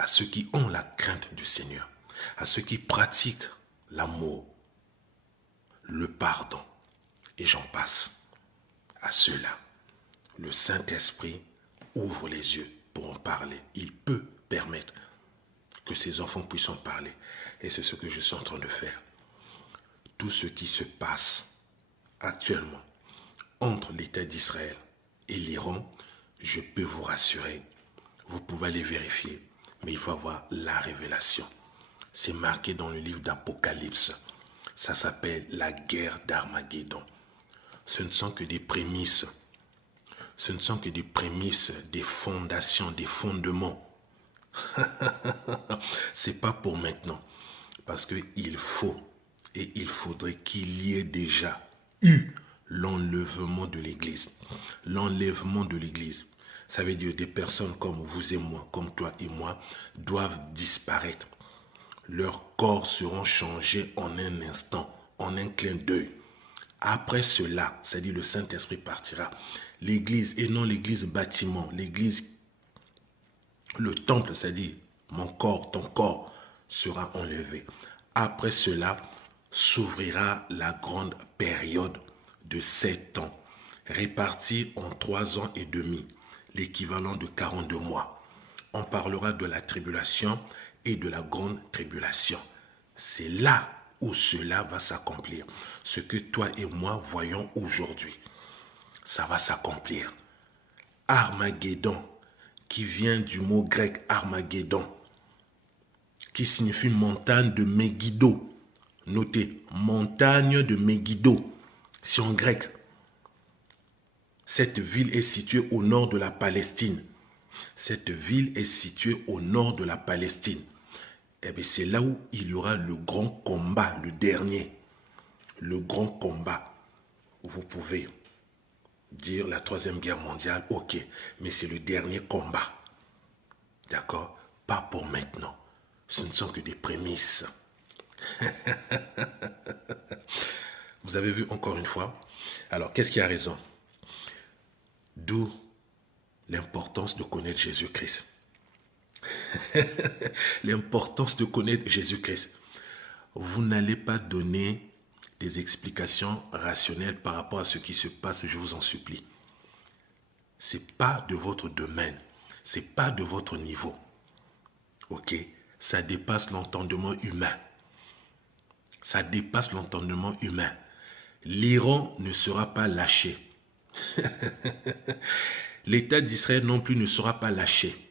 à ceux qui ont la crainte du Seigneur, à ceux qui pratiquent l'amour, le pardon, et j'en passe. À ceux-là, le Saint-Esprit ouvre les yeux pour en parler. Il peut permettre que ces enfants puissent en parler. Et c'est ce que je suis en train de faire. Tout ce qui se passe actuellement entre l'État d'Israël et l'Iran, je peux vous rassurer, vous pouvez aller vérifier, mais il faut avoir la révélation. C'est marqué dans le livre d'Apocalypse. Ça s'appelle la guerre d'Armageddon. Ce ne sont que des prémices. Ce ne sont que des prémices, des fondations, des fondements. C'est pas pour maintenant. Parce qu'il faut et il faudrait qu'il y ait déjà eu l'enlèvement de l'Église. L'enlèvement de l'Église. Ça veut dire des personnes comme vous et moi, comme toi et moi, doivent disparaître. Leurs corps seront changés en un instant, en un clin d'œil. Après cela, c'est-à-dire le Saint-Esprit partira. L'église, et non l'église bâtiment, l'église, le temple, c'est-à-dire mon corps, ton corps, sera enlevé. Après cela, s'ouvrira la grande période de 7 ans, répartie en 3 ans et demi, l'équivalent de 42 mois. On parlera de la tribulation et de la grande tribulation. C'est là où cela va s'accomplir. Ce que toi et moi voyons aujourd'hui, ça va s'accomplir. Armageddon, qui vient du mot grec Armageddon, qui signifie montagne de Megiddo. Notez, montagne de Megiddo, c'est en grec. Cette ville est située au nord de la Palestine. Cette ville est située au nord de la Palestine. Eh bien, c'est là où il y aura le grand combat, le dernier. Le grand combat. Vous pouvez dire la Troisième Guerre mondiale, ok, mais c'est le dernier combat. D'accord? Pas pour maintenant. Ce ne sont que des prémices. Vous avez vu encore une fois? Alors, qu'est-ce qui a raison? D'où l'importance de connaître Jésus-Christ. L'importance de connaître Jésus-Christ. Vous n'allez pas donner des explications rationnelles par rapport à ce qui se passe, je vous en supplie. Ce n'est pas de votre domaine, ce n'est pas de votre niveau. Ok? Ça dépasse l'entendement humain. Ça dépasse l'entendement humain. L'Iran ne sera pas lâché. L'État d'Israël non plus ne sera pas lâché.